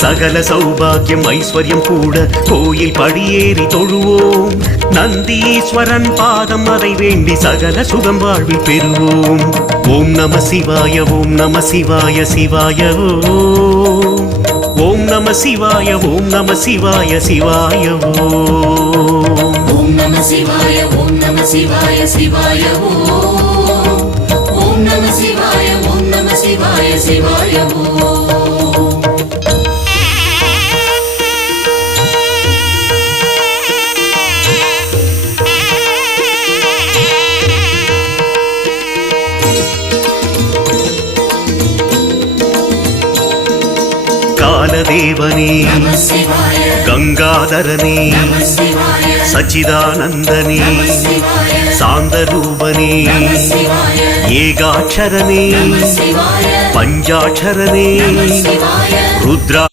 சகல சௌபாகியம் ஐஸ்வர்யம் கூட கோயில் படியேறி தொழுவோம். நந்தீஸ்வரன் பாதம் அதை வேண்டி சகல சுகம் வாழ்வில் பெறுவோம். ஓம் நம சிவாய ஓம் நம சிவாய சிவாய ஓம் நம சிவாய ஓம் நம சிவாய சிவாய ஓம் நம சிவாய ஓம் நம சிவாய சிவாய ஓம் நம சிவாய ஓம் நம சிவாய சிவாய காலதேவனே கங்காதரனே சச்சிதானந்தனே சாந்தரூபனே ஏகாட்சரனே பஞ்சாட்சரனே ருத்ரா